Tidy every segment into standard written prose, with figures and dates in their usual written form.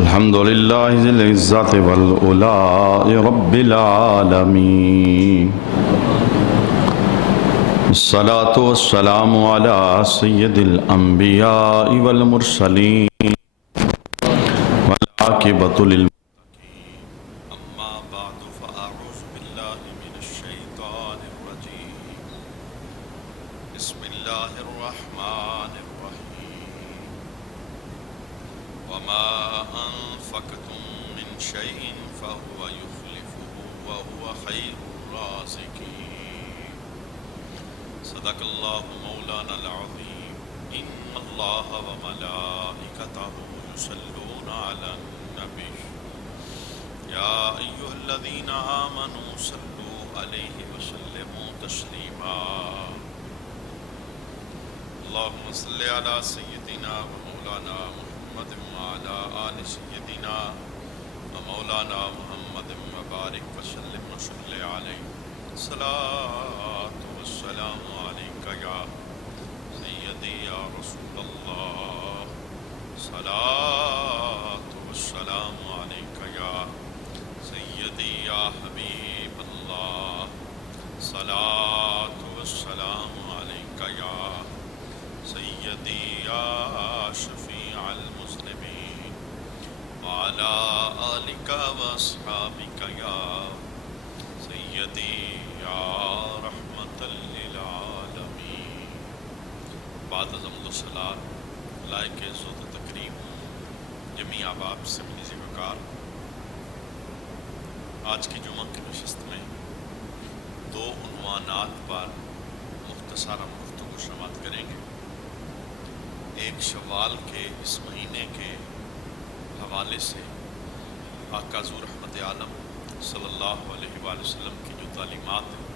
الحمد لله ذي العزة والعلاء رب العالمين الصلاة والسلام على سيد الأنبياء والمرسلين والعاقبة للمتقين أما بعد فأعوذ بالله من الشيطان الرجيم بسم الله الرحمن الرحيم وما أنفقتم من شيء فهو يخلفه وهو خير الرازقين صدق الله مولانا العظيم إن الله وملائكته يصلون على النبي يا أيها الذين آمنوا صلوا عليه وسلموا تسليما اللهم صل على سيدنا ومولانا محمد وعلى آل سيدنا ومولانا محمد وبارك وسلم وصل عليه الصلاة والسلام عليك يا سيدي يا رسول الله صلاة والسلام عليك يا سيدي يا حبيب الله صلاة والسلام عليك يا سيدي يا شفيع المذنبين وعلى آلك وأصحابك يا سيدي يا رحمة للعالمين بعد حمد و صلاۃ لائق عزت و تکریم جمیع احباب سے میری وقار آج کی جمعہ کی نشست میں دو عنوانات پر مختصرا گفتگو شامل کریں گے۔ ایک شوال کے اس مہینے کے حوالے سے آقا حضور رحمت عالم صلی اللہ علیہ وآلہ وسلم کی جو تعلیمات ہیں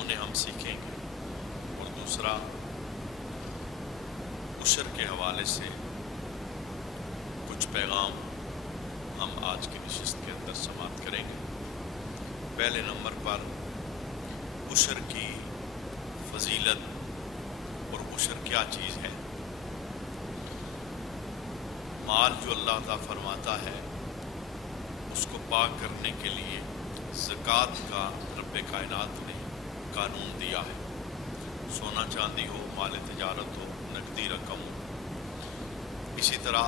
انہیں ہم سیکھیں گے، اور دوسرا عشر کے حوالے سے کچھ پیغام ہم آج کی نشست کے اندر سماعت کریں گے۔ پہلے نمبر پر عشر کی فضیلت اور عشر کیا چیز ہے۔ مال جو اللہ تعالیٰ فرماتا ہے اس کو پاک کرنے کے لیے زکوٰۃ کا رب کائنات نے قانون دیا ہے۔ سونا چاندی ہو، مال تجارت ہو، نقدی رقم ہو، اسی طرح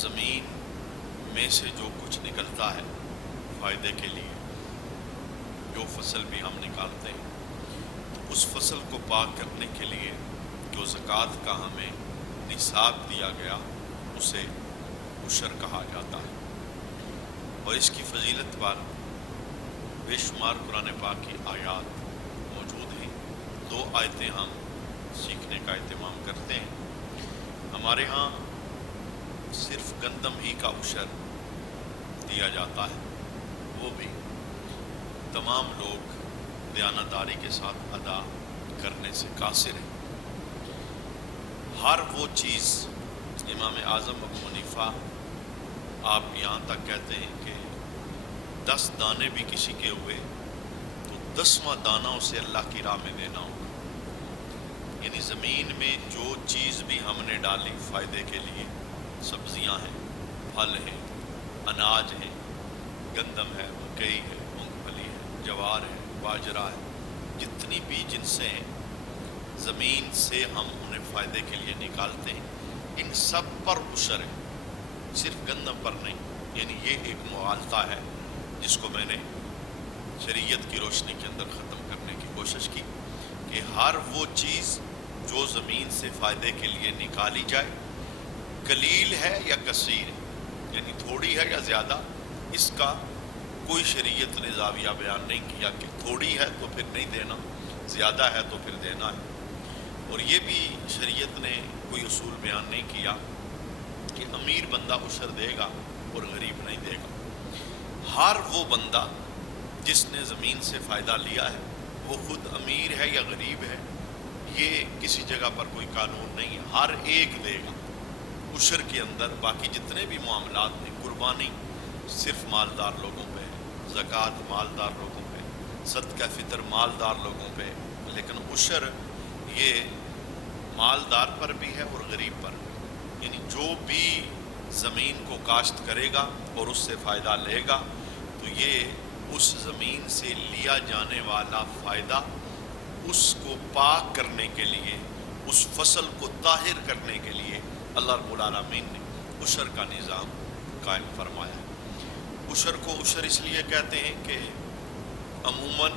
زمین میں سے جو کچھ نکلتا ہے فائدے کے لیے، جو فصل بھی ہم نکالتے ہیں تو اس فصل کو پاک کرنے کے لیے جو زکوٰۃ کا ہمیں نصاب دیا گیا اسے عشر کہا جاتا ہے۔ اور اس کی فضیلت پر بے شمار قرآن پاک کی آیات موجود ہیں۔ دو آیتیں ہم سیکھنے کا اہتمام کرتے ہیں۔ ہمارے ہاں صرف گندم ہی کا عشر دیا جاتا ہے، وہ بھی تمام لوگ دیانتداری کے ساتھ ادا کرنے سے قاصر ہیں۔ ہر وہ چیز امام اعظم ابو حنیفہ آپ یہاں تک کہتے ہیں کہ 10 دانے بھی کسی کے ہوئے تو 10واں دانہ اسے اللہ کی راہ میں دینا ہوگا۔ یعنی زمین میں جو چیز بھی ہم نے ڈالی فائدے کے لیے، سبزیاں ہیں، پھل ہیں، اناج ہیں، گندم ہے، مکئی ہے، مونگ پھلی ہے، جوار ہے، باجرہ ہے، جتنی بھی جنسیں ہیں زمین سے ہم انہیں فائدے کے لیے نکالتے ہیں، ان سب پر عشر ہے، صرف گندم پر نہیں۔ یعنی یہ ایک مغالطہ ہے جس کو میں نے شریعت کی روشنی کے اندر ختم کرنے کی کوشش کی کہ ہر وہ چیز جو زمین سے فائدے کے لیے نکالی جائے، قلیل ہے یا کثیر ہے، یعنی تھوڑی ہے یا زیادہ، اس کا کوئی شریعت نے زاویہ بیان نہیں کیا کہ تھوڑی ہے تو پھر نہیں دینا، زیادہ ہے تو پھر دینا ہے۔ اور یہ بھی شریعت نے کوئی اصول بیان نہیں کیا کہ امیر بندہ عشر دے گا اور غریب نہیں دے گا۔ ہر وہ بندہ جس نے زمین سے فائدہ لیا ہے وہ خود امیر ہے یا غریب ہے، یہ کسی جگہ پر کوئی قانون نہیں ہے، ہر ایک دے گا عشر کے اندر۔ باقی جتنے بھی معاملات ہیں، قربانی صرف مالدار لوگوں پہ ہے، زکوٰۃ مالدار لوگوں پہ، صدقہ فطر مالدار لوگوں پہ، لیکن عشر یہ مالدار پر بھی ہے اور غریب پر بھی، یعنی جو بھی زمین کو کاشت کرے گا اور اس سے فائدہ لے گا تو یہ اس زمین سے لیا جانے والا فائدہ اس کو پاک کرنے کے لیے، اس فصل کو طاہر کرنے کے لیے اللہ رب العالمین نے عشر کا نظام قائم فرمایا ہے۔ عشر کو عشر اس لیے کہتے ہیں کہ عموماً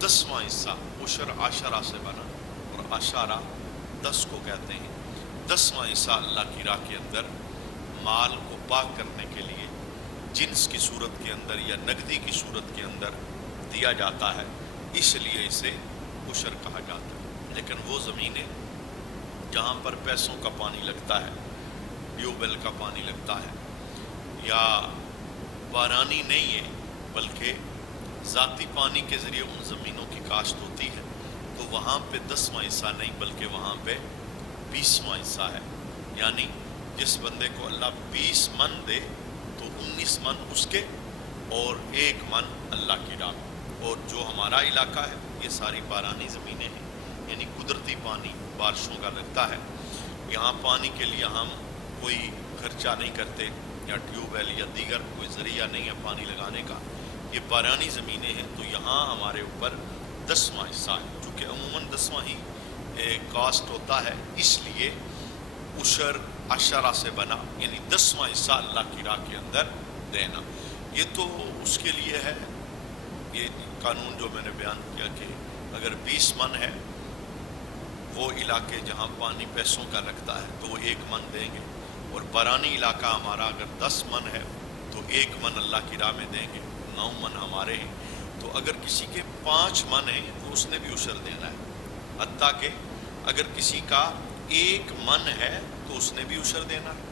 10واں حصہ، عشر عشرہ سے بنا اور عشرہ 10 کو کہتے ہیں، 10واں حصہ اللہ کی راہ کے اندر مال کو پاک کرنے کے لیے جنس کی صورت کے اندر یا نقدی کی صورت کے اندر دیا جاتا ہے، اس لیے اسے عشر کہا جاتا ہے۔ لیکن وہ زمینیں جہاں پر پیسوں کا پانی لگتا ہے، ٹیوب ویل کا پانی لگتا ہے، یا بارانی نہیں ہے بلکہ ذاتی پانی کے ذریعے ان زمینوں کی کاشت ہوتی ہے، تو وہاں پہ 10واں حصہ نہیں بلکہ وہاں پہ 20واں حصہ ہے۔ یعنی جس بندے کو اللہ 20 من دے تو 19 من اس کے اور 1 من اللہ کی راہ۔ اور جو ہمارا علاقہ ہے یہ ساری بارانی زمینیں ہیں، یعنی قدرتی پانی بارشوں کا لگتا ہے، یہاں پانی کے لیے ہم کوئی خرچہ نہیں کرتے، یا ٹیوب ویل یا دیگر کوئی ذریعہ نہیں ہے پانی لگانے کا، یہ بارانی زمینیں ہیں، تو یہاں ہمارے اوپر 10واں حصہ ہے۔ چونکہ عموماً 10واں ہی کاسٹ ہوتا ہے، اس لیے عشر عشرہ سے بنا، یعنی 10واں حصہ اللہ کی راہ کے اندر دینا۔ یہ تو اس کے لیے ہے، یہ قانون جو میں نے بیان کیا کہ اگر 20 من ہے، وہ علاقے جہاں پانی پیسوں کا لگتا ہے تو وہ 1 من دیں گے، اور بارانی علاقہ ہمارا اگر 10 من ہے تو 1 من اللہ کی راہ میں دیں گے، 9 من ہمارے ہیں۔ تو اگر کسی کے 5 من ہیں تو اس نے بھی عشر دینا ہے، حتیٰ کہ اگر کسی کا 1 من ہے تو اس نے بھی عشر دینا ہے،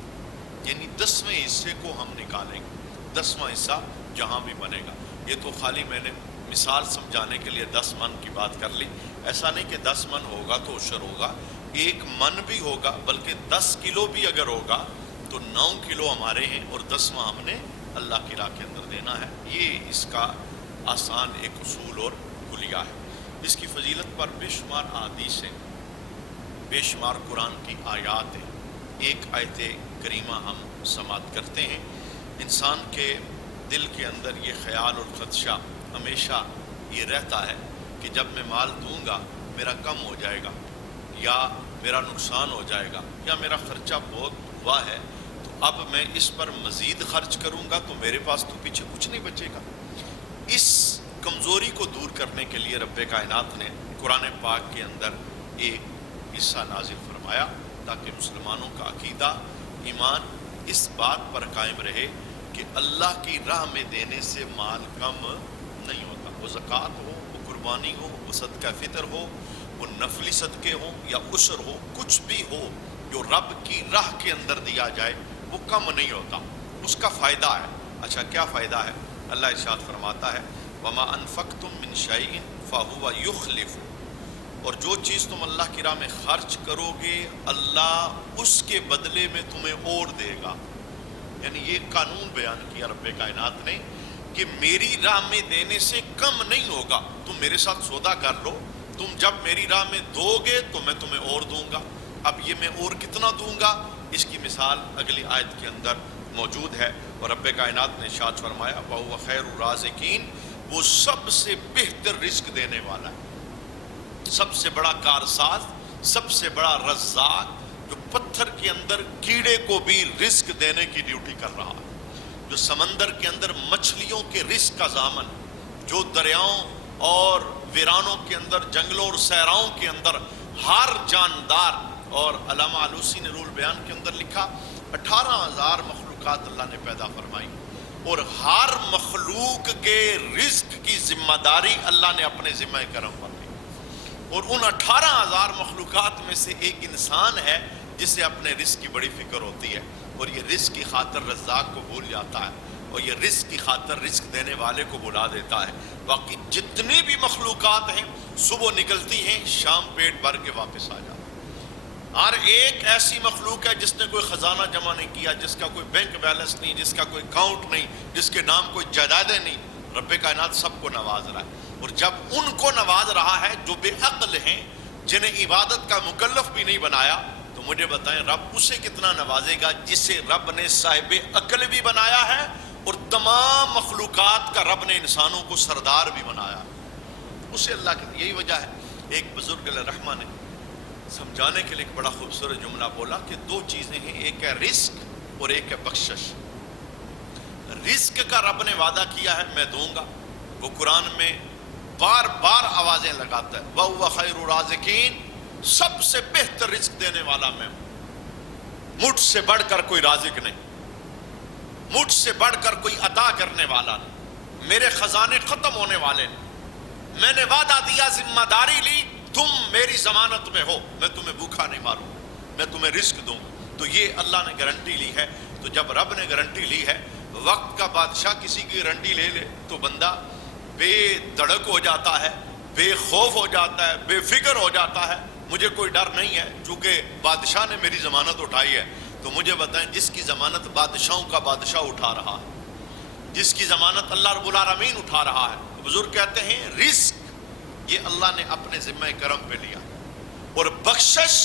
یعنی 10ویں حصے کو ہم نکالیں گے، 10واں حصہ جہاں بھی بنے گا۔ یہ تو خالی میں نے مثال سمجھانے کے لیے 10 من کی بات کر لی، ایسا نہیں کہ 10 من ہوگا تو عشر ہوگا، 1 من بھی ہوگا، بلکہ 10 کلو بھی اگر ہوگا تو 9 کلو ہمارے ہیں اور 10واں ہم نے اللہ کی راہ کے اندر دینا ہے۔ یہ اس کا آسان ایک اصول اور کلیہ ہے۔ اس کی فضیلت پر بے شمار احادیث ہیں، بے شمار قرآن کی آیات ہیں۔ ایک آیت کریمہ ہم سماعت کرتے ہیں۔ انسان کے دل کے اندر یہ خیال اور خدشہ ہمیشہ یہ رہتا ہے کہ جب میں مال دوں گا میرا کم ہو جائے گا، یا میرا نقصان ہو جائے گا، یا میرا خرچہ بہت ہوا ہے تو اب میں اس پر مزید خرچ کروں گا تو میرے پاس تو پیچھے کچھ نہیں بچے گا۔ اس کمزوری کو دور کرنے کے لیے رب کائنات نے قرآن پاک کے اندر ایک حصہ نازل فرمایا تاکہ مسلمانوں کا عقیدہ، ایمان اس بات پر قائم رہے کہ اللہ کی راہ میں دینے سے مال کم نہیں ہوتا، وہ زکوٰۃ ہو، وہ قربانی ہو، وہ صدقہ فطر ہو، وہ نفلی صدقے ہوں یا عشر ہو، کچھ بھی ہو جو رب کی راہ کے اندر دیا جائے وہ کم نہیں ہوتا، اس کا فائدہ ہے۔ اچھا کیا فائدہ ہے؟ اللہ ارشاد فرماتا ہے وَمَا أَنفَقْتُم مِّن شَيْءٍ فَهُوَ يُخْلِفُ، اور جو چیز تم اللہ کی راہ میں خرچ کرو گے اللہ اس کے بدلے میں تمہیں اور دے گا۔ یعنی یہ قانون بیان کیا رب کائنات نے کہ میری راہ میں دینے سے کم نہیں ہوگا، تم میرے ساتھ سودا کر لو، تم جب میری راہ میں دو گے تو میں تمہیں اور دوں گا۔ اب یہ میں اور کتنا دوں گا اس کی مثال اگلی آیت کے اندر موجود ہے، اور رب کائنات نے ارشاد فرمایا وَهُوَ خَيْرُ الرَّازِقِينَ، وہ سب سے بہتر رزق دینے والا ہے، سب سے بڑا کارساز، سب سے بڑا رزاق، جو پتھر کے اندر کیڑے کو بھی رزق دینے کی ڈیوٹی کر رہا ہے، جو سمندر کے اندر مچھلیوں کے رزق کا ضامن، جو دریاؤں اور ویرانوں کے اندر، جنگلوں اور صحراؤں کے اندر ہر جاندار، اور علامہ علوسی نے رول بیان کے اندر لکھا 18,000 مخلوقات اللہ نے پیدا فرمائی، اور ہر مخلوق کے رزق کی ذمہ داری اللہ نے اپنے ذمہ کرم پر لی، اور ان 18,000 مخلوقات میں سے ایک انسان ہے جسے اپنے رزق کی بڑی فکر ہوتی ہے، اور یہ رزق کی خاطر رزاق کو بھول جاتا ہے، اور یہ رزق کی خاطر رزق دینے والے کو بلا دیتا ہے۔ باقی جتنی بھی مخلوقات ہیں صبح نکلتی ہیں، شام پیٹ بھر کے واپس آ جاتی ہیں۔ ہر ایک ایسی مخلوق ہے جس نے کوئی خزانہ جمع نہیں کیا، جس کا کوئی بینک بیلنس نہیں، جس کا کوئی اکاؤنٹ نہیں، جس کے نام کوئی جائیدادیں نہیں۔ رب کائنات سب کو نواز رہا ہے، اور جب ان کو نواز رہا ہے جو بے عقل ہیں جنہیں عبادت کا مکلف بھی نہیں بنایا، تو مجھے بتائیں رب اسے کتنا نوازے گا جسے رب نے صاحب عقل بھی بنایا ہے اور تمام مخلوقات کا رب نے انسانوں کو سردار بھی بنایا ہے اسے اللہ کی۔ یہی وجہ ہے ایک بزرگ علیہ رحمہ نے سمجھانے کے لیے ایک بڑا خوبصورت جملہ بولا کہ دو چیزیں ہیں، ایک ہے رزق اور ایک ہے بخشش۔ رزق کا رب نے وعدہ کیا ہے میں دوں گا، وہ قرآن میں بار بار آوازیں لگاتا ہے وَهُوَ خَيْرُ الرَّازِقِينَ، سب سے بہتر رزق دینے والا میں ہوں، مجھ سے بڑھ کر کوئی رازق نہیں، مجھ سے بڑھ کر کوئی عطا کرنے والا نہیں، میرے خزانے ختم ہونے والے نہیں، میں نے وعدہ دیا، ذمہ داری لی، تم میری ضمانت میں ہو، میں تمہیں بھوکا نہیں ماروں، میں تمہیں رزق دوں۔ تو یہ اللہ نے گارنٹی لی ہے۔ تو جب رب نے گارنٹی لی ہے، وقت کا بادشاہ کسی کی گارنٹی لے لے تو بندہ بے دڑک ہو جاتا ہے، بے خوف ہو جاتا ہے، بے فکر ہو جاتا ہے، مجھے کوئی ڈر نہیں ہے چونکہ بادشاہ نے میری ضمانت اٹھائی ہے۔ تو مجھے بتائیں جس کی ضمانت بادشاہوں کا بادشاہ اٹھا رہا ہے، جس کی ضمانت اللہ رب العالمین اٹھا رہا ہے، بزرگ کہتے ہیں رزق یہ اللہ نے اپنے ذمہ کرم پہ لیا، اور بخشش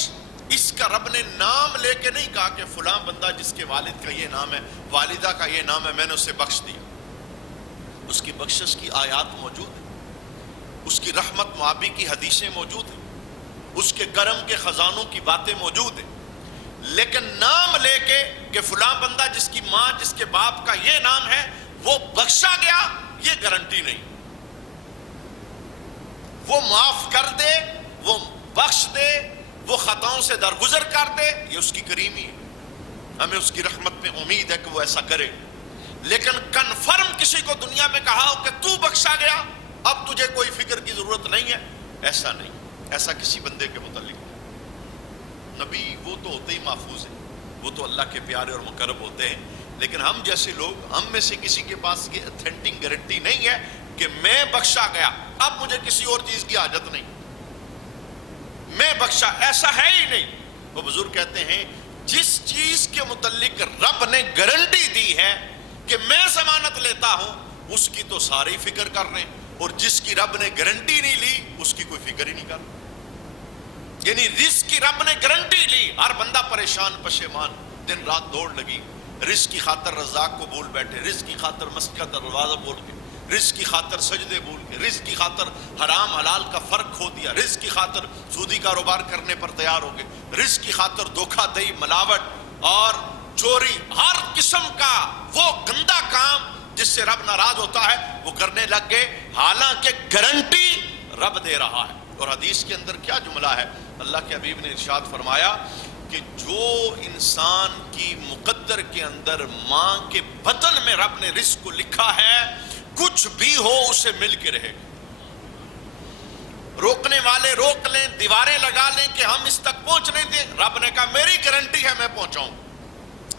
اس کا رب نے نام لے کے نہیں کہا کہ فلاں بندہ جس کے والد کا یہ نام ہے، والدہ کا یہ نام ہے، میں نے اسے بخش دیا۔ اس کی بخشش کی آیات موجود ہیں، اس کی رحمت معابی کی حدیثیں موجود ہیں، اس کے کرم کے خزانوں کی باتیں موجود ہیں، لیکن نام لے کے کہ فلاں بندہ جس کی ماں جس کے باپ کا یہ نام ہے وہ بخشا گیا، یہ گارنٹی نہیں۔ وہ معاف کر دے، وہ بخش دے، وہ خطاؤں سے درگزر کر دے، یہ اس کی کریمی ہے، ہمیں اس کی رحمت میں امید ہے کہ وہ ایسا کرے۔ لیکن کنفرم کسی کو دنیا میں کہا ہو کہ تو بخشا گیا اب تجھے کوئی فکر کی ضرورت نہیں ہے، ایسا نہیں، ایسا کسی بندے کے متعلق نہیں۔ نبی وہ تو ہوتے ہی محفوظ ہیں، وہ تو اللہ کے پیارے اور مقرب ہوتے ہیں، لیکن ہم جیسے لوگ، ہم میں سے کسی کے پاس یہ اتھینٹک گارنٹی نہیں ہے کہ میں بخشا گیا اب مجھے کسی اور چیز کی حاجت نہیں، میں بخشا، ایسا ہے ہی نہیں۔ وہ بزرگ کہتے ہیں جس چیز کے متعلق رب نے گارنٹی دی ہے کہ میں ضمانت لیتا ہوں، اس کی تو سارے ہی فکر کر رہے ہیں، اور جس کی رب نے گارنٹی نہیں لی اس کی کوئی فکر ہی نہیں کر رہا۔ یعنی رزق کی رب نے گارنٹی لی، ہر بندہ پریشان پشیمان، دن رات دوڑ لگی، رزق کی خاطر رزاق کو بھول بیٹھے، رزق کی خاطر مسجد کا دروازہ بول کے، رزق کی خاطر سجدے بھول کے، رزق کی خاطر حرام حلال کا فرق کھو دیا، رزق کی خاطر سودی کاروبار کرنے پر تیار ہو گئے، رزق کی خاطر دھوکہ دہی، ملاوٹ اور چوری، ہر قسم کا وہ گندا کام جس سے رب ناراض ہوتا ہے وہ کرنے لگ گئے، حالانکہ گارنٹی رب دے رہا ہے۔ اور حدیث کے اندر کیا جملہ ہے، اللہ کے حبیب نے ارشاد فرمایا کہ جو انسان کی مقدر کے اندر ماں کے بطن میں رب نے رزق کو لکھا ہے، کچھ بھی ہو اسے مل کے رہے گا۔ روکنے والے روک لیں، دیواریں لگا لیں کہ ہم اس تک پہنچ نہیں دیں، رب نے کہا میری گارنٹی ہے میں پہنچاؤں۔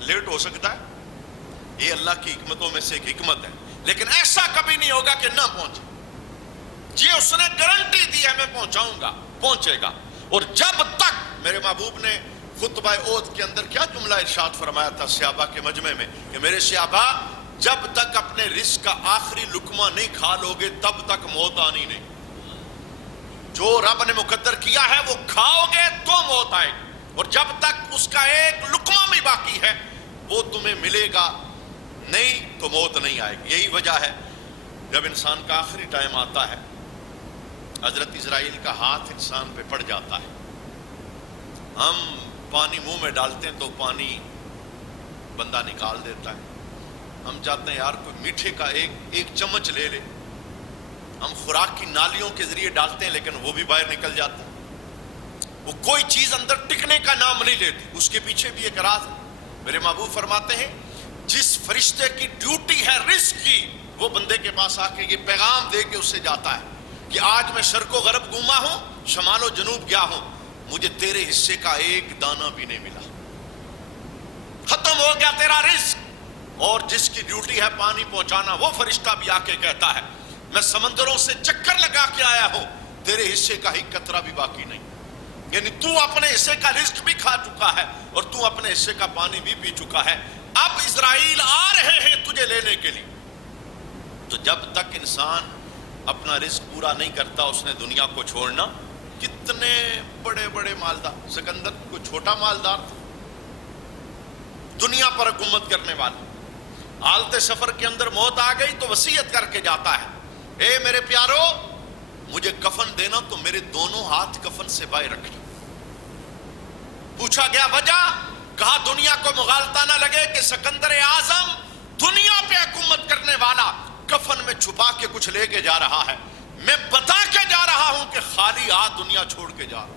لیٹ ہو سکتا ہے، یہ اللہ کی حکمتوں میں سے ایک حکمت ہے، لیکن ایسا کبھی نہیں ہوگا کہ نہ پہنچے، جی اس نے گارنٹی دی ہے میں پہنچاؤں گا، پہنچے گا۔ اور جب تک میرے محبوب نے خطبہ عود کے اندر کیا جملہ ارشاد فرمایا تھا صحابہ کے مجمع میں کہ میرے صحابہ جب تک اپنے رزق کا آخری لقمہ نہیں کھا لو گے تب تک موت آنی نہیں۔ جو رب نے مقدر کیا ہے وہ کھاؤ گے تو موت آئے گی، اور جب تک اس کا ایک لقمہ بھی باقی ہے وہ تمہیں ملے گا نہیں تو موت نہیں آئے گی۔ یہی وجہ ہے جب انسان کا آخری ٹائم آتا ہے، حضرت اسرائیل کا ہاتھ انسان پہ پڑ جاتا ہے، ہم پانی منہ میں ڈالتے ہیں تو پانی بندہ نکال دیتا ہے، ہم چاہتے ہیں یار کوئی میٹھے کا ایک چمچ لے لے، ہم خوراک کی نالیوں کے ذریعے ڈالتے ہیں لیکن وہ بھی باہر نکل جاتا ہے، وہ کوئی چیز اندر ٹکنے کا نام نہیں لیتی، اس کے پیچھے بھی ایک راز ہے۔ میرے محبوب فرماتے ہیں جس فرشتے کی ڈیوٹی ہے رزق کی، وہ بندے کے پاس آ کے یہ پیغام دے کے اس سے جاتا ہے کہ آج میں شرق و غرب گھوما ہوں، شمال و جنوب گیا ہوں، مجھے تیرے حصے کا ایک دانہ بھی نہیں ملا، ختم ہو گیا تیرا رزق۔ اور جس کی ڈیوٹی ہے پانی پہنچانا، وہ فرشتہ بھی آ کے کہتا ہے میں سمندروں سے چکر لگا کے آیا ہوں، تیرے حصے کا ہی قطرہ بھی باقی نہیں۔ یعنی تو اپنے حصے کا رزق بھی کھا چکا ہے اور تو اپنے حصے کا پانی بھی پی چکا ہے، اب اسرائیل آ رہے ہیں تجھے لینے کے لیے۔ تو جب تک انسان اپنا رزق پورا نہیں کرتا اس نے دنیا کو چھوڑنا کتنے بڑے بڑے مالدار. سکندر کوئی چھوٹا مالدار تھا, دنیا پر حکومت کرنے والا. حالت سفر کے اندر موت آ گئی تو وصیت کر کے جاتا ہے, اے میرے پیارو مجھے کفن دینا تو میرے دونوں ہاتھ کفن سے باہر رکھنا. پوچھا گیا وجہ, کہا دنیا کو مغالطہ نہ لگے کہ سکندر اعظم دنیا پہ حکومت کرنے والا کفن میں چھپا کے کچھ لے کے جا رہا ہے, میں بتا کے جا رہا ہوں کہ خالی ہاتھ دنیا چھوڑ کے جا رہا.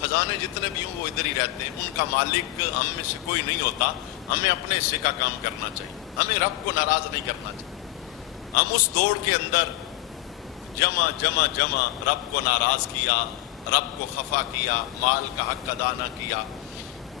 خزانے جتنے بھی ہوں وہ ادھر ہی رہتے ہیں, ان کا مالک ہم میں سے کوئی نہیں ہوتا. ہمیں اپنے حصے کا کام کرنا چاہیے, ہمیں رب کو ناراض نہیں کرنا چاہیے. ہم اس دوڑ کے اندر جمع جمع جمع رب کو ناراض کیا, رب کو خفا کیا, مال کا حق ادا نہ کیا.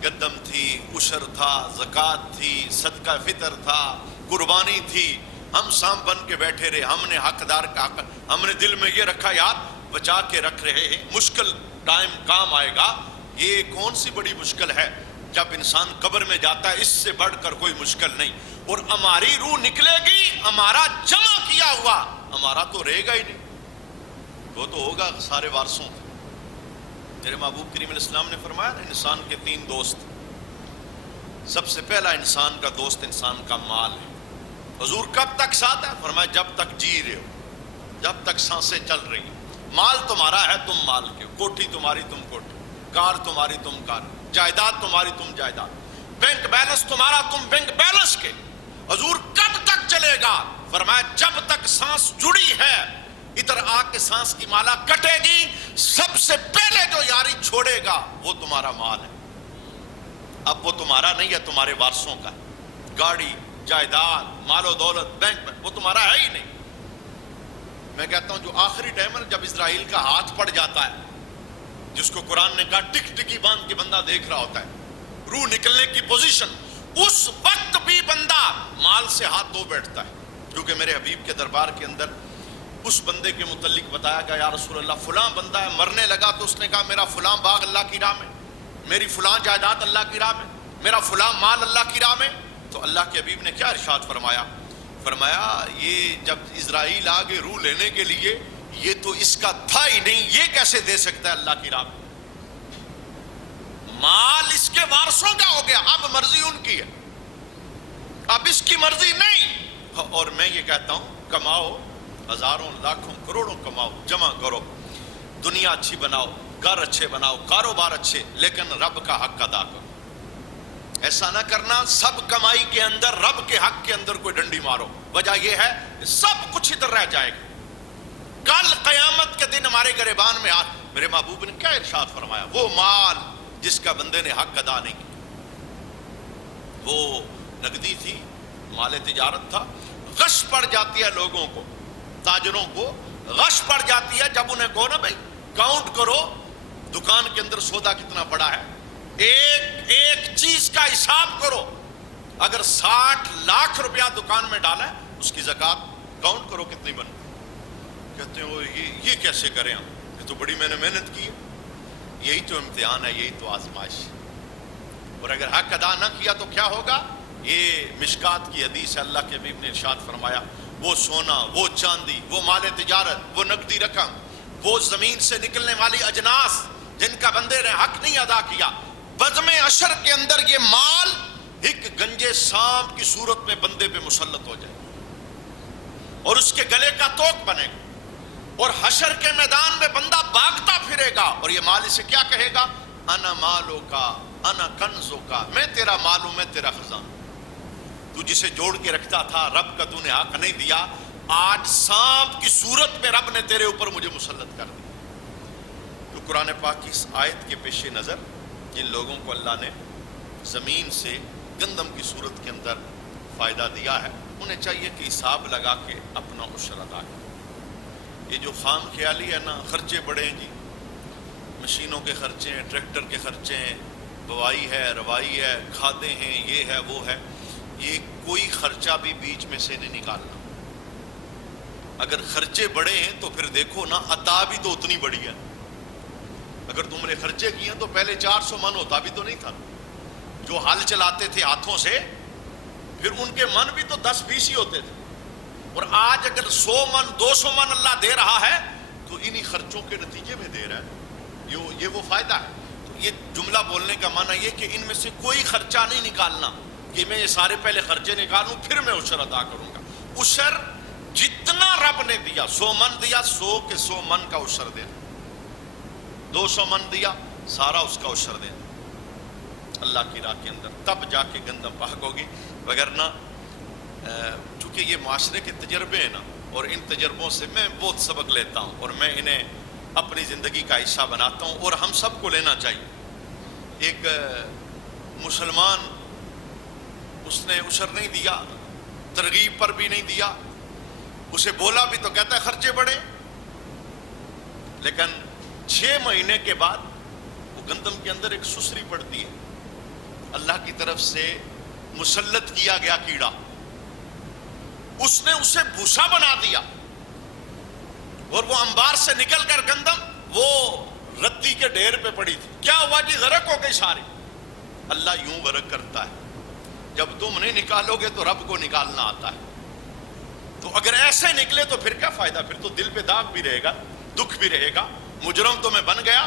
گدم تھی, عشر تھا, زکوٰۃ تھی, صدقہ فطر تھا, قربانی تھی, ہم سام بن کے بیٹھے رہے. ہم نے حقدار کا حق, ہم نے دل میں یہ رکھا یار بچا کے رکھ رہے ہیں, مشکل ٹائم کام آئے گا. یہ کون سی بڑی مشکل ہے جب انسان قبر میں جاتا ہے, اس سے بڑھ کر کوئی مشکل نہیں. اور ہماری روح نکلے گی, ہمارا جمع کیا ہوا ہمارا تو رہے گا ہی نہیں, وہ تو ہوگا سارے وارثوں. میرے محبوب کریم علیہ السلام نے فرمایا نا, انسان کے 3 دوست. سب سے پہلا انسان کا دوست انسان کا مال ہے. حضور کب تک ساتھ ہے؟ فرمایا جب تک جی رہے ہو, جب تک سانسیں چل رہی ہیں. مال تمہارا ہے تم مال کے, کوٹھی تمہاری تم کوٹھی, کار تمہاری تم کار, جائیداد تمہاری تم جائیداد, بینک بیلنس تمہارا تم بینک بیلنس کے. حضور کب تک چلے گا؟ فرمایا جب تک سانس جڑی ہے. ادھر آ کے سانس کی مالا کٹے گی, سب سے پہلے جو یاری چھوڑے گا وہ تمہارا مال ہے. اب وہ تمہارا نہیں ہے, تمہارے وارثوں کا. گاڑی, جائیداد, مال و دولت, بینک میں, وہ تمہارا ہے ہی نہیں. میں کہتا ہوں جو آخری ٹائم ہے جب اسرائیل کا ہاتھ پڑ جاتا ہے, جس کو قرآن نے کہا ٹک ٹکی باندھ کے بندہ دیکھ رہا ہوتا ہے, روح نکلنے کی پوزیشن, اس وقت بھی بندہ مال سے ہاتھ دھو بیٹھتا ہے. کیونکہ میرے حبیب کے دربار کے اندر اس بندے کے متعلق بتایا گیا, یا رسول اللہ فلاں بندہ ہے, مرنے لگا تو اس نے کہا میرا فلاں باغ اللہ کی راہ میں, میری فلاں جائیداد اللہ کی راہ میں, میرا فلاں مال اللہ کی راہ میں. تو اللہ کے حبیب نے کیا ارشاد فرمایا؟ فرمایا یہ جب اسرائیل آگے روح لینے کے لیے, یہ تو اس کا تھا ہی نہیں, یہ کیسے دے سکتا ہے اللہ کی راہ میں؟ مال اس کے وارثوں کا ہو گیا, اب مرضی ان کی ہے, اب اس کی مرضی نہیں. اور میں یہ کہتا ہوں کماؤ, ہزاروں لاکھوں کروڑوں کماؤ, جمع کرو, دنیا اچھی بناؤ, گھر اچھے بناؤ, کاروبار اچھے, لیکن رب کا حق ادا کرو. ایسا نہ کرنا سب کمائی کے اندر رب کے حق کے اندر کوئی ڈنڈی مارو. وجہ یہ ہے سب کچھ ادھر رہ جائے گا. کل قیامت کے دن ہمارے گریبان میں میرے محبوب نے کیا ارشاد فرمایا؟ وہ مال جس کا بندے نے حق ادا نہیں کیا, وہ نقدی تھی, مال تجارت تھا, غش پڑ جاتی ہے لوگوں کو, تاجروں کو غش پڑ جاتی ہے جب انہیں کہو نا بھائی کاؤنٹ کرو دکان کے اندر سودا کتنا پڑا ہے, ایک ایک چیز کا حساب کرو. اگر 60 لاکھ روپیہ دکان میں ڈالا ہے, اس کی زکوٰۃ کاؤنٹ کرو کتنی بنے. کہتے ہیں یہ کیسے کریں ہم, یہ تو بڑی میں نے محنت کی ہے. یہی تو امتحان ہے, یہی تو آزمائش ہے. اور اگر حق ادا نہ کیا تو کیا ہوگا؟ یہ مشکات کی حدیث ہے, اللہ کے حبیب نے ارشاد فرمایا وہ سونا, وہ چاندی, وہ مال تجارت, وہ نقدی رقم, وہ زمین سے نکلنے والی اجناس جن کا بندے نے حق نہیں ادا کیا, بزم عشر کے اندر یہ مال ایک گنجے سانپ کی صورت میں بندے پہ مسلط ہو جائے اور اس کے گلے کا توق بنے گا, اور حشر کے میدان میں بندہ بھاگتا پھرے گا, اور یہ مال اسے کیا کہے گا؟ انا مالو کا, انا کنزو کا, میں تیرا مال ہوں, میں تیرا خزانہ. تو جسے جوڑ کے رکھتا تھا رب کا تو نے حق نہیں دیا, آج سانپ کی صورت میں رب نے تیرے اوپر مجھے مسلط کر دیا. تو قرآن پاک کی اس آیت کے پیش نظر جن لوگوں کو اللہ نے زمین سے گندم کی صورت کے اندر فائدہ دیا ہے, انہیں چاہیے کہ حساب لگا کے اپنا عشر ادا کریں. یہ جو خام خیالی ہے نا, خرچے بڑے ہیں جی, مشینوں کے خرچے ہیں, ٹریکٹر کے خرچے ہیں, بوائی ہے, روائی ہے, کھادیں ہیں, یہ ہے وہ ہے, یہ کوئی خرچہ بھی بیچ میں سے نہیں نکالنا. اگر خرچے بڑے ہیں تو پھر دیکھو نا عطا بھی تو اتنی بڑی ہے. اگر تم نے خرچے کیے تو پہلے 400 من ہوتا بھی تو نہیں تھا. جو ہل چلاتے تھے ہاتھوں سے, پھر ان کے من بھی تو 10-20 ہی ہوتے تھے. اور آج اگر 100 من 200 من اللہ دے رہا ہے تو انہی خرچوں کے نتیجے میں دے رہا ہے، یہ وہ فائدہ ہے۔ تو یہ جملہ بولنے کا معنی یہ کہ ان میں سے کوئی خرچہ نہیں نکالنا کہ میں یہ سارے پہلے خرچے نکالوں پھر میں عشر ادا کروں گا۔ عشر جتنا رب نے دیا، 100 من دیا، 100 کے 100 من کا عشر دینا، 200 من دیا، سارا اس کا عشر دینا اللہ کی راہ کے اندر، تب جا کے گندم پاک ہوگی۔ وگرنہ چونکہ یہ معاشرے کے تجربے ہیں نا، اور ان تجربوں سے میں بہت سبق لیتا ہوں اور میں انہیں اپنی زندگی کا حصہ بناتا ہوں، اور ہم سب کو لینا چاہیے۔ ایک مسلمان، اس نے عشر نہیں دیا، ترغیب پر بھی نہیں دیا، اسے بولا بھی تو کہتا ہے خرچے بڑھے، لیکن 6 مہینے کے بعد وہ گندم کے اندر ایک سسری پڑتی ہے، اللہ کی طرف سے مسلط کیا گیا کیڑا، اس نے اسے بھوسا بنا دیا، اور وہ انبار سے نکل کر گندم وہ ردی کے ڈھیر پہ پڑی تھی۔ کیا ہوا جی؟ غرق ہو گئی ساری۔ اللہ یوں غرق کرتا ہے، جب تم نہیں نکالو گے تو رب کو نکالنا آتا ہے۔ تو اگر ایسے نکلے تو پھر کیا فائدہ؟ پھر تو دل پہ داغ بھی رہے گا، دکھ بھی رہے گا، مجرم تو میں بن گیا،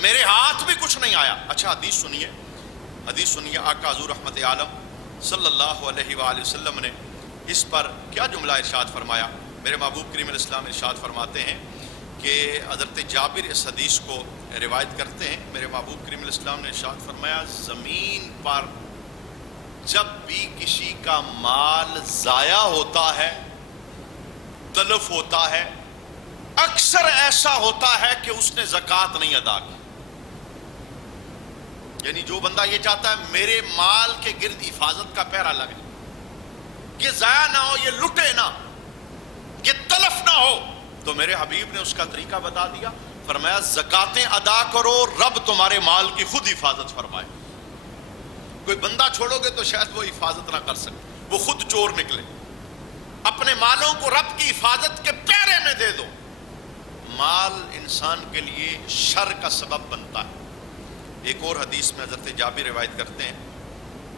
میرے ہاتھ بھی کچھ نہیں آیا۔ اچھا حدیث سنیے، آقا حضور رحمت عالم صلی اللہ علیہ وآلہ وسلم نے اس پر کیا جملہ ارشاد فرمایا۔ میرے محبوب کریم علیہ السلام ارشاد فرماتے ہیں کہ حضرت جابر اس حدیث کو روایت کرتے ہیں، میرے محبوب کریم علیہ السلام نے ارشاد فرمایا، زمین پر جب بھی کسی کا مال ضائع ہوتا ہے، تلف ہوتا ہے، اکثر ایسا ہوتا ہے کہ اس نے زکوٰۃ نہیں ادا کی۔ یعنی جو بندہ یہ چاہتا ہے میرے مال کے گرد حفاظت کا پہرا لگے، یہ ضائع نہ ہو، یہ لٹے نہ، یہ تلف نہ ہو، تو میرے حبیب نے اس کا طریقہ بتا دیا، فرمایا زکاتیں ادا کرو، رب تمہارے مال کی خود حفاظت فرمائے۔ کوئی بندہ چھوڑو گے تو شاید وہ حفاظت نہ کر سکے، وہ خود چور نکلے۔ اپنے مالوں کو رب کی حفاظت کے پہرے میں دے دو۔ مال انسان کے لیے شر کا سبب بنتا ہے۔ ایک اور حدیث میں حضرت جابر روایت کرتے ہیں،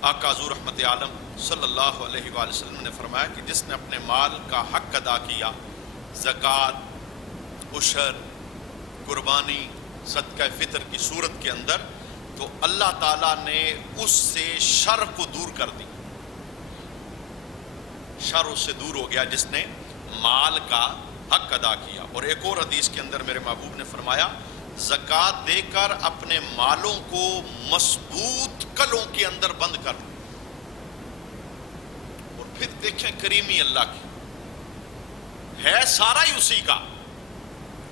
آقا حضور رحمت عالم صلی اللہ علیہ وآلہ وسلم نے فرمایا کہ جس نے اپنے مال کا حق ادا کیا، زکوٰۃ، عشر، قربانی، صدقہ فطر کی صورت کے اندر، تو اللہ تعالیٰ نے اس سے شر کو دور کر دی۔ شر اس سے دور ہو گیا جس نے مال کا حق ادا کیا۔ اور ایک اور حدیث کے اندر میرے محبوب نے فرمایا، زکوٰۃ دے کر اپنے مالوں کو مضبوط کلوں کے اندر بند کر دو۔ اور پھر دیکھیں کریمی اللہ کی، ہے سارا ہی اسی کا،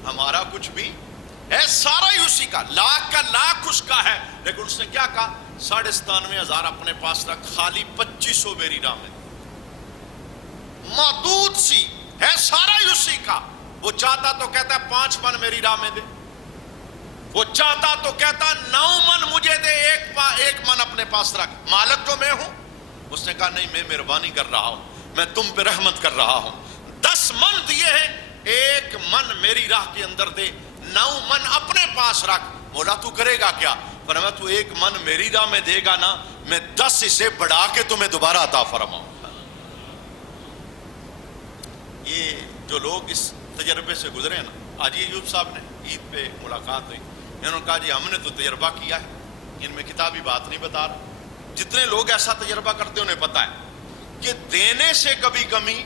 ہمارا کچھ بھی ہے سارا ہی اسی کا، لاکھ کا لاکھ اس کا ہے، لیکن اس نے کیا کہا؟ 97,500 اپنے پاس رکھ، خالی 2500 میری راہ میں، محدود سی ہے، سارا ہی اسی کا۔ وہ چاہتا تو کہتا 5 من میری راہ میں دے، وہ چاہتا تو کہتا 9 من مجھے دے، ایک من اپنے پاس رکھ، مالک تو میں ہوں۔ اس نے کہا نہیں، میں مہربانی کر رہا ہوں، میں تم پہ رحمت کر رہا ہوں، 10 من دیے ہیں، 1 من میری راہ کے اندر دے، 9 من اپنے پاس رکھ۔ مولا تو کرے گا کیا؟ فرمایا تو 1 من میری راہ میں دے گا نا، میں 10 اسے بڑھا کے تمہیں دوبارہ عطا فرماؤں۔ یہ جو لوگ اس تجربے سے گزرے نا، آج ایوب صاحب نے عید پہ ملاقات ہوئی، انہوں نے کہا جی ہم نے تو تجربہ کیا ہے، ان میں کتابی بات نہیں بتا رہا۔ جتنے لوگ ایسا تجربہ کرتے انہیں پتا ہے کہ دینے سے کبھی کمی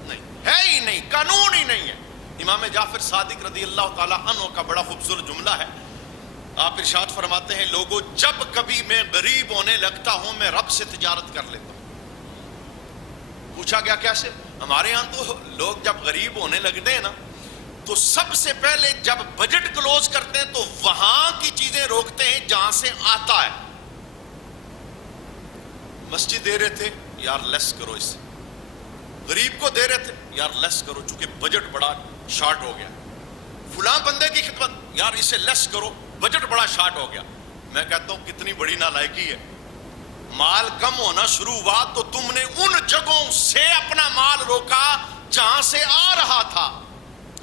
نہیں ہے، ہی نہیں، قانون ہی نہیں ہے۔ امام جعفر صادق رضی اللہ تعالیٰ عنہ کا بڑا خوبصورت جملہ ہے، آپ ارشاد فرماتے ہیں، لوگوں جب کبھی میں غریب ہونے لگتا ہوں میں رب سے تجارت کر لیتا ہوں۔ پوچھا گیا کیسے؟ ہمارے ہاں تو لوگ جب غریب ہونے لگتے ہیں نا تو سب سے پہلے جب بجٹ کلوز کرتے ہیں تو وہاں کی چیزیں روکتے ہیں جہاں سے آتا ہے۔ مسجد دے رہے تھے، یار لیس کرو اس سے، غریب کو دے رہے تھے، یار لیس کرو چونکہ بجٹ بڑا شارٹ ہو گیا، فلاں بندے کی خدمت، یار اسے لیس کرو بجٹ بڑا شارٹ ہو گیا۔ میں کہتا ہوں کتنی بڑی نالائکی ہے، مال کم ہونا شروع ہوا تو تم نے ان جگہوں سے اپنا مال روکا جہاں سے آ رہا تھا۔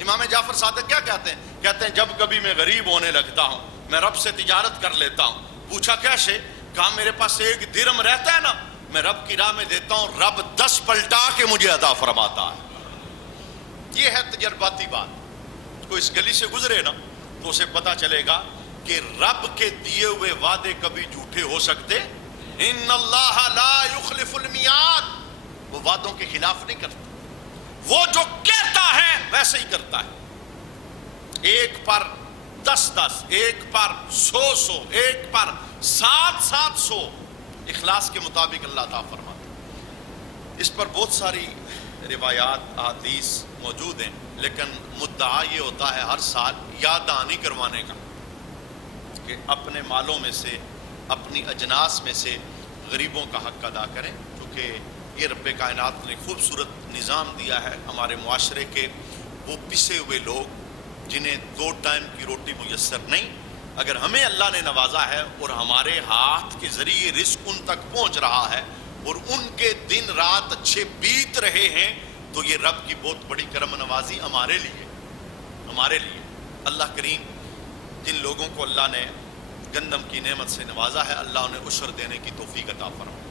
امام جعفر صادق کیا کہتے ہیں؟ کہتے ہیں جب کبھی میں غریب ہونے لگتا ہوں میں رب سے تجارت کر لیتا ہوں۔ پوچھا کیسے؟ کہا میرے پاس 1 درہم رہتا ہے نا، میں رب کی راہ میں دیتا ہوں، رب 10 پلٹا کے مجھے عطا فرماتا ہے۔ یہ ہے تجرباتی بات۔ کوئی اس گلی سے گزرے نا تو اسے پتا چلے گا کہ رب کے دیے ہوئے وعدے کبھی جھوٹے ہو سکتے، ان اللہ لا یخلف المیعاد، وہ وعدوں کے خلاف نہیں کرتا، وہ جو کہتا ہے ویسے ہی کرتا ہے، ایک پر 10 ایک پر 100 ایک پر 700 اخلاص کے مطابق اللہ تعالیٰ فرماتا ہے۔ اس پر بہت ساری روایات احادیث موجود ہیں، لیکن مدعا یہ ہوتا ہے ہر سال یاد دہانی کروانے کا کہ اپنے مالوں میں سے، اپنی اجناس میں سے غریبوں کا حق ادا کریں، کیونکہ یہ رب کائنات نے خوبصورت نظام دیا ہے ہمارے معاشرے کے۔ وہ پسے ہوئے لوگ جنہیں 2 ٹائم کی روٹی میسر نہیں، اگر ہمیں اللہ نے نوازا ہے اور ہمارے ہاتھ کے ذریعے رزق ان تک پہنچ رہا ہے اور ان کے دن رات اچھے بیت رہے ہیں، تو یہ رب کی بہت بڑی کرم نوازی ہمارے لیے۔ اللہ کریم جن لوگوں کو اللہ نے گندم کی نعمت سے نوازا ہے، اللہ انہیں عشر دینے کی توفیق عطا فرمائے،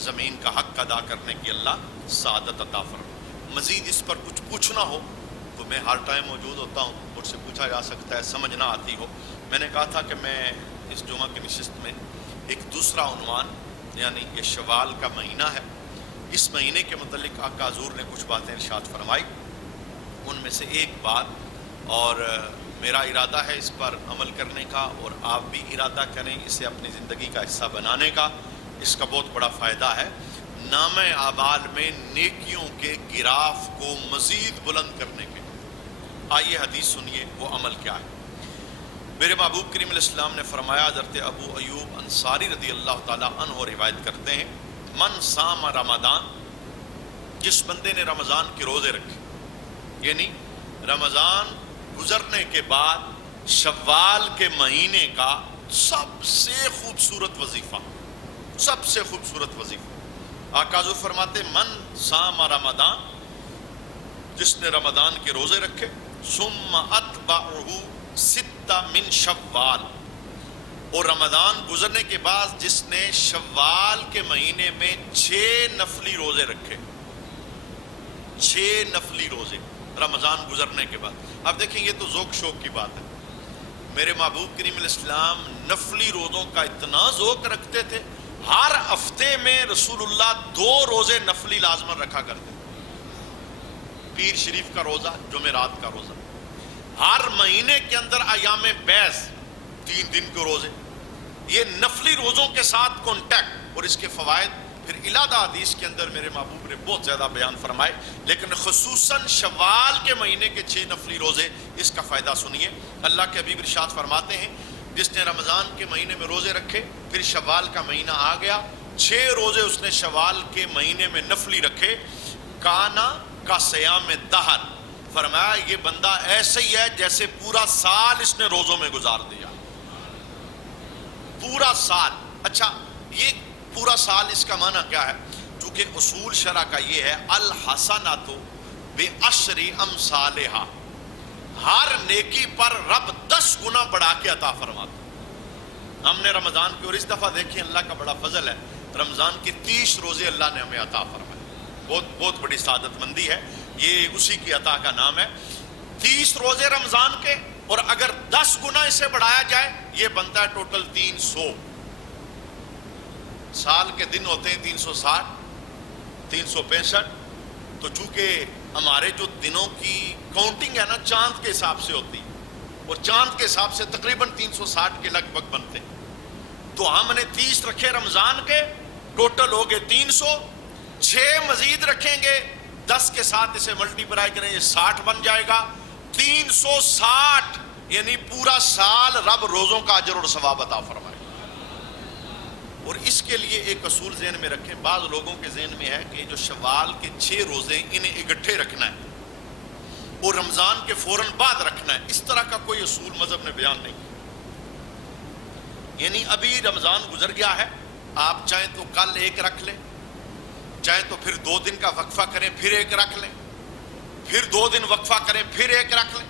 زمین کا حق ادا کرنے کی اللہ سعادت عطا فرمائے۔ مزید اس پر کچھ پوچھنا ہو تو میں ہر ٹائم موجود ہوتا ہوں، مجھ سے پوچھا جا سکتا ہے، سمجھ نہ آتی ہو۔ میں نے کہا تھا کہ میں اس جمعہ کی نشست میں ایک دوسرا عنوان، یعنی یہ شوال کا مہینہ ہے، اس مہینے کے متعلق آقا حضور نے کچھ باتیں ارشاد فرمائی، ان میں سے ایک بات، اور میرا ارادہ ہے اس پر عمل کرنے کا، اور آپ بھی ارادہ کریں اسے اپنی زندگی کا حصہ بنانے کا، اس کا بہت بڑا فائدہ ہے، نام اعمال میں نیکیوں کے گراف کو مزید بلند کرنے کے۔ آئیے حدیث سنیے وہ عمل کیا ہے۔ میرے محبوب کریم علیہ السلام نے فرمایا، حضرت ابو ایوب انصاری رضی اللہ تعالیٰ عنہ روایت کرتے ہیں، من صام رمضان، جس بندے نے رمضان کے روزے رکھے، یعنی رمضان گزرنے کے بعد شوال کے مہینے کا سب سے خوبصورت وظیفہ، آقا حضور فرماتے من صام رمضان، جس نے رمضان کے روزے رکھے، ثم اتبعہ 6 من شوال، اور رمضان گزرنے کے بعد جس نے شوال کے مہینے میں 6 نفلی روزے رکھے، 6 نفلی روزے رمضان گزرنے کے بعد۔ اب دیکھیں یہ تو ذوق شوق کی بات ہے، میرے محبوب کریم علیہ السلام نفلی روزوں کا اتنا ذوق رکھتے تھے، ہر ہفتے میں رسول اللہ 2 روزے نفلی لازمن رکھا کرتے، پیر شریف کا روزہ، جمعرات کا روزہ، ہر مہینے کے اندر ایام بیس 3 دن کے روزے، یہ نفلی روزوں کے ساتھ کانٹیکٹ، اور اس کے فوائد پھر علیحدہ حدیث کے اندر میرے محبوب نے بہت زیادہ بیان فرمائے، لیکن خصوصاً شوال کے مہینے کے 6 نفلی روزے، اس کا فائدہ سنیے۔ اللہ کے حبیب ارشاد فرماتے ہیں، جس نے رمضان کے مہینے میں روزے رکھے، پھر شوال کا مہینہ آ گیا، 6 روزے اس نے شوال کے مہینے میں نفلی رکھے، کانا کا سیام دہر، فرمایا یہ بندہ ایسے ہی ہے جیسے پورا سال اس نے روزوں میں گزار دیا، پورا سال۔ اچھا یہ پورا سال اس کا معنی کیا ہے؟ چونکہ اصول شرع کا یہ ہے الحسنۃ بعشر امثالھا، ہر نیکی پر رب 10 گنا بڑھا کے عطا فرماتا۔ ہم نے رمضان کی، اور اس دفعہ دیکھیں اللہ کا بڑا فضل ہے، رمضان کے 30 روزے اللہ نے ہمیں عطا فرمائے، بہت بڑی سعادت مندی ہے، یہ اسی کی عطا کا نام ہے۔ 30 روزے رمضان کے، اور اگر 10 گنا اسے بڑھایا جائے یہ بنتا ہے ٹوٹل 300۔ سال کے دن ہوتے ہیں 360 365، تو چونکہ ہمارے جو دنوں کی کاؤنٹنگ ہے نا چاند کے حساب سے ہوتی ہے، اور چاند کے حساب سے تقریباً 360 کے لگ بھگ بنتے ہیں، تو ہم نے 30 رکھے رمضان کے، ٹوٹل ہو گئے 300، 6 مزید رکھیں گے 10 کے ساتھ اسے ملٹی پلائی کریں، یہ 60 بن جائے گا، 360، یعنی پورا سال رب روزوں کا اجر اور ثواب عطا فرمائے۔ اور اس کے لیے ایک اصول ذہن میں رکھیں، بعض لوگوں کے ذہن میں ہے کہ جو شوال کے 6 روزے انہیں اکٹھے رکھنا ہے اور رمضان کے فوراً بعد رکھنا ہے، اس طرح کا کوئی اصول مذہب نے بیان نہیں کیا، یعنی ابھی رمضان گزر گیا ہے، آپ چاہیں تو کل ایک رکھ لیں، چاہے تو پھر 2 دن کا وقفہ کریں پھر ایک رکھ لیں، پھر 2 دن وقفہ کریں پھر ایک رکھ لیں۔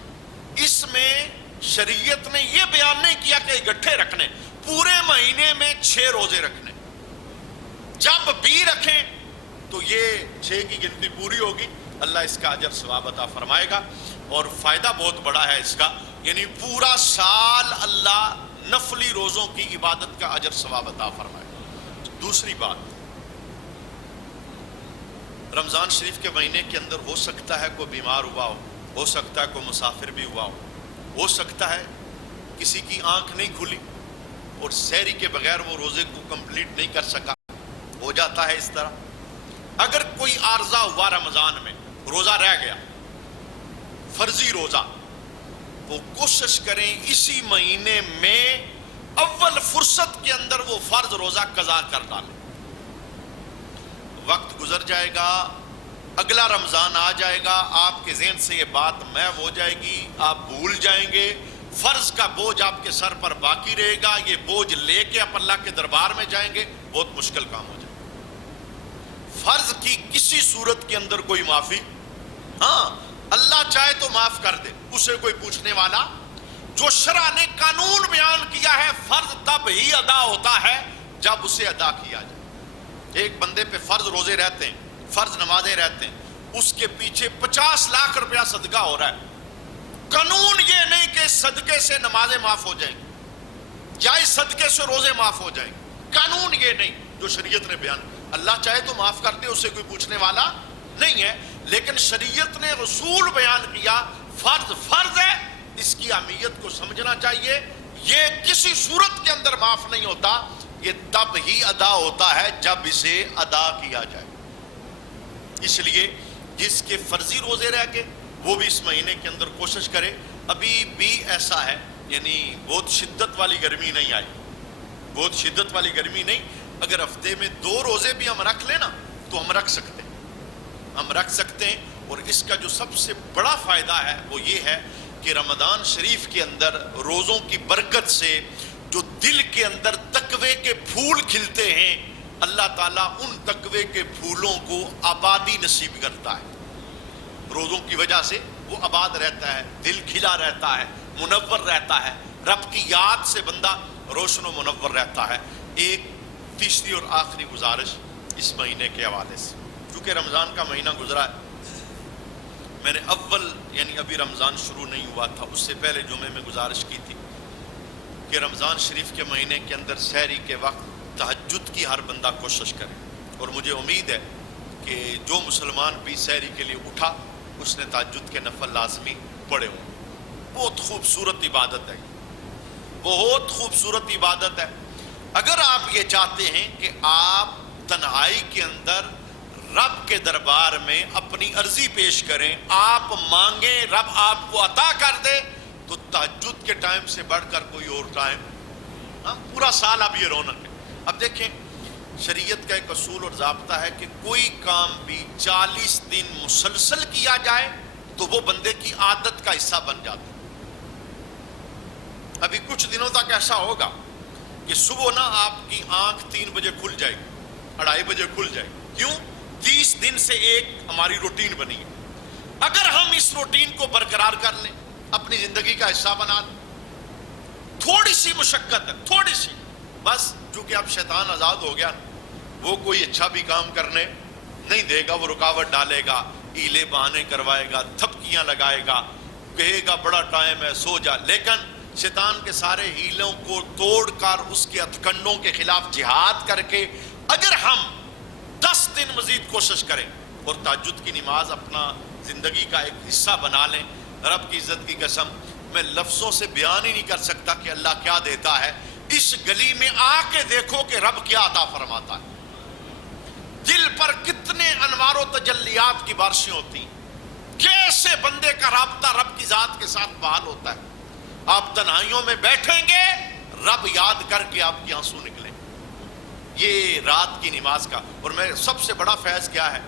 اس میں شریعت نے یہ بیان نہیں کیا کہ اکٹھے رکھنے، پورے مہینے میں 6 روزے رکھنے، جب بھی رکھیں تو یہ 6 کی گنتی پوری ہوگی، اللہ اس کا اجر ثواب عطا فرمائے گا۔ اور فائدہ بہت بڑا ہے اس کا، یعنی پورا سال اللہ نفلی روزوں کی عبادت کا اجر ثواب عطا فرمائے۔ دوسری بات، رمضان شریف کے مہینے کے اندر ہو سکتا ہے کوئی بیمار ہوا ہو سکتا ہے کوئی مسافر بھی ہو سکتا ہے کسی کی آنکھ نہیں کھلی اور سحری کے بغیر وہ روزے کو کمپلیٹ نہیں کر سکا، ہو جاتا ہے اس طرح۔ اگر کوئی عارضہ ہوا رمضان میں، روزہ رہ گیا، فرضی روزہ، وہ کوشش کریں اسی مہینے میں اول فرصت کے اندر وہ فرض روزہ قضا کر ڈالیں۔ وقت گزر جائے گا، اگلا رمضان آ جائے گا، آپ کے ذہن سے یہ بات محو ہو جائے گی، آپ بھول جائیں گے، فرض کا بوجھ آپ کے سر پر باقی رہے گا، یہ بوجھ لے کے آپ اللہ کے دربار میں جائیں گے، بہت مشکل کام ہو جائے گا۔ فرض کی کسی صورت کے اندر کوئی معافی، ہاں اللہ چاہے تو معاف کر دے، اسے کوئی پوچھنے والا، جو شرع نے قانون بیان کیا ہے فرض تب ہی ادا ہوتا ہے جب اسے ادا کیا جائے۔ ایک بندے پہ فرض روزے رہتے ہیں، فرض نمازیں رہتے ہیں، اس کے پیچھے 50 لاکھ روپیہ صدقہ ہو رہا ہے، قانون یہ نہیں کہ صدقے سے نمازیں معاف ہو جائیں گی یا اس صدقے سے روزے معاف ہو جائیں گے، قانون یہ نہیں جو شریعت نے بیان، اللہ چاہے تو معاف کر دے، اسے کوئی پوچھنے والا نہیں ہے، لیکن شریعت نے رسول بیان کیا فرض فرض ہے، اس کی اہمیت کو سمجھنا چاہیے، یہ کسی صورت کے اندر معاف نہیں ہوتا، یہ تب ہی ادا ہوتا ہے جب اسے ادا کیا جائے۔ اس لیے جس کے فرضی روزے رہ گئے وہ بھی اس مہینے کے اندر کوشش کرے۔ ابھی بھی ایسا ہے، یعنی بہت شدت والی گرمی نہیں آئی، بہت شدت والی گرمی نہیں، اگر ہفتے میں 2 روزے بھی ہم رکھ لیں نا تو ہم رکھ سکتے ہیں، اور اس کا جو سب سے بڑا فائدہ ہے وہ یہ ہے کہ رمضان شریف کے اندر روزوں کی برکت سے جو دل کے اندر تقوی کے پھول کھلتے ہیں، اللہ تعالیٰ ان تقوی کے پھولوں کو آبادی نصیب کرتا ہے۔ روزوں کی وجہ سے وہ آباد رہتا ہے، دل کھلا رہتا ہے، منور رہتا ہے، رب کی یاد سے بندہ روشن و منور رہتا ہے۔ ایک تیسری اور آخری گزارش اس مہینے کے حوالے سے، چونکہ رمضان کا مہینہ گزرا ہے، میں نے یعنی ابھی رمضان شروع نہیں ہوا تھا، اس سے پہلے جمعے میں گزارش کی تھی کہ رمضان شریف کے مہینے کے اندر سحری کے وقت تہجد کی ہر بندہ کوشش کرے، اور مجھے امید ہے کہ جو مسلمان بھی سحری کے لیے اٹھا اس نے تہجد کے نفل لازمی پڑھے ہوں۔ بہت خوبصورت عبادت ہے، بہت خوبصورت عبادت ہے۔ اگر آپ یہ چاہتے ہیں کہ آپ تنہائی کے اندر رب کے دربار میں اپنی عرضی پیش کریں، آپ مانگیں، رب آپ کو عطا کر دے، تو تہجد کے ٹائم سے بڑھ کر کوئی اور ٹائم، پورا سال اب یہ رونق ہے۔ اب دیکھیں شریعت کا ایک اصول اور ضابطہ ہے کہ کوئی کام بھی 40 دن مسلسل کیا جائے تو وہ بندے کی عادت کا حصہ بن جاتا ہے۔ ابھی کچھ دنوں تک ایسا ہوگا کہ صبح نا آپ کی آنکھ 3 بجے کھل جائے گی، 2:30 بجے کھل جائے گی، کیوں؟ 30 دن سے ایک ہماری روٹین بنی ہے۔ اگر ہم اس روٹین کو برقرار کر لیں، اپنی زندگی کا حصہ بنا لیں، تھوڑی سی مشقت ہے، تھوڑی سی بس، چونکہ اب شیطان آزاد ہو گیا، وہ کوئی اچھا بھی کام کرنے نہیں دے گا، وہ رکاوٹ ڈالے گا، ہیلے بہانے کروائے گا، تھپکیاں لگائے گا، کہے گا بڑا ٹائم ہے سو جا، لیکن شیطان کے سارے ہیلوں کو توڑ کر اس کے ہتھکنڈوں کے خلاف جہاد کر کے اگر ہم 10 دن مزید کوشش کریں اور تہجد کی نماز اپنا زندگی کا ایک حصہ بنا لیں، رب کی عزت کی قسم میں لفظوں سے بیان ہی نہیں کر سکتا کہ اللہ کیا دیتا ہے۔ اس گلی میں آ کے دیکھو کہ رب کیا عطا فرماتا ہے، دل پر کتنے انوار و تجلیات کی بارشیں ہوتی ہیں، کیسے بندے کا رابطہ رب کی ذات کے ساتھ بحال ہوتا ہے۔ آپ تنہائیوں میں بیٹھیں گے، رب یاد کر کے آپ کی آنسو نکلیں، یہ رات کی نماز کا۔ اور میں سب سے بڑا فیض کیا ہے،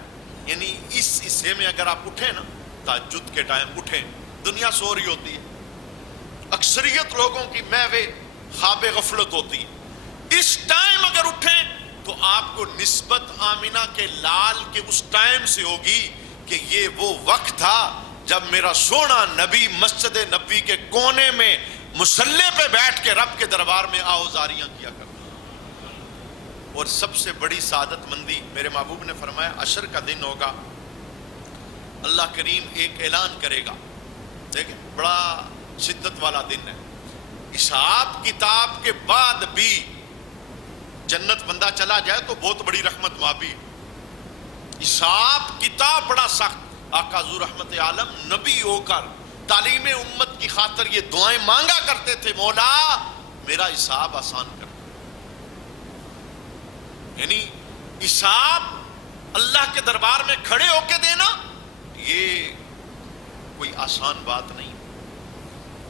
یعنی اس حصے میں اگر آپ اٹھیں نا، تہجد کے ٹائم اٹھیں، دنیا سو رہی ہوتی ہے، اکثریت لوگوں کی محو خواب غفلت ہوتی ہے، اس ٹائم اگر اٹھیں تو آپ کو نسبت آمینہ کے لال کے اس ٹائم سے ہوگی کہ یہ وہ وقت تھا جب میرا سونا نبی مسجد نبی کے کونے میں مصلی پہ بیٹھ کے رب کے دربار میں آوازاریاں کیا کرتا۔ اور سب سے بڑی سعادت مندی میرے محبوب نے فرمایا عشر کا دن ہوگا، اللہ کریم ایک اعلان کرے گا دیکھیں بڑا شدت والا دن ہے. حساب کتاب کے بعد بھی جنت بندہ چلا جائے تو بہت بڑی رحمت مابی. حساب کتاب بڑا سخت. آقا حضور رحمت عالم نبی ہو کر تعلیم امت کی خاطر یہ دعائیں مانگا کرتے تھے، مولا میرا حساب آسان کر. یعنی حساب اللہ کے دربار میں کھڑے ہو کے دینا یہ کوئی آسان بات نہیں.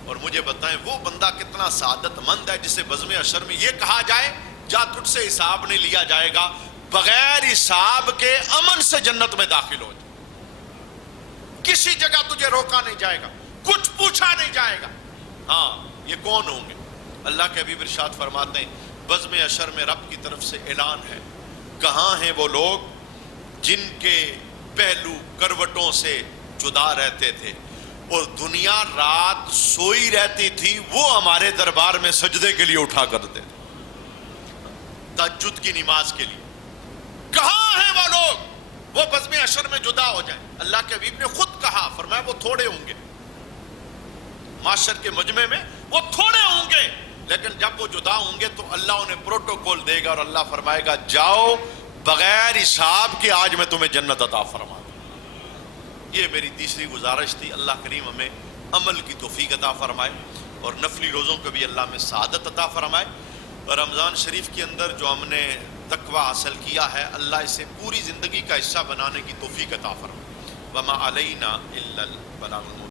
اور مجھے بتائیں وہ بندہ کتنا سعادت مند ہے جسے بزم حشر میں یہ کہا جائے جا تجھ سے حساب نہیں لیا جائے گا، بغیر حساب کے امن سے جنت میں داخل ہو جائے. کسی جگہ تجھے روکا نہیں جائے گا، کچھ پوچھا نہیں جائے گا. ہاں یہ کون ہوں گے؟ اللہ کے حبیب ارشاد فرماتے ہیں بزم حشر میں رب کی طرف سے اعلان ہے، کہاں ہیں وہ لوگ جن کے پہلو کروٹوں سے جدا رہتے تھے اور دنیا رات سوئی رہتی تھی، وہ ہمارے دربار میں سجدے کے لیے اٹھا کرتے تھے، تہجد کی نماز کے لیے. کہاں ہیں وہ لوگ وہ بزم حشر میں جدا ہو جائیں؟ اللہ کے حبیب نے خود کہا، فرمایا وہ تھوڑے ہوں گے معاشر کے مجمع میں، وہ تھوڑے ہوں گے، لیکن جب وہ جدا ہوں گے تو اللہ انہیں پروٹوکول دے گا اور اللہ فرمائے گا جاؤ بغیر حساب کے آج میں تمہیں جنت عطا فرما دوں. یہ میری تیسری گزارش تھی. اللہ کریم ہمیں عمل کی توفیق عطا فرمائے اور نفلی روزوں کو بھی اللہ میں سعادت عطا فرمائے. اور رمضان شریف کے اندر جو ہم نے تقوی حاصل کیا ہے اللہ اسے پوری زندگی کا حصہ بنانے کی توفیق عطا فرمائے. وما علینا الا البلاغ.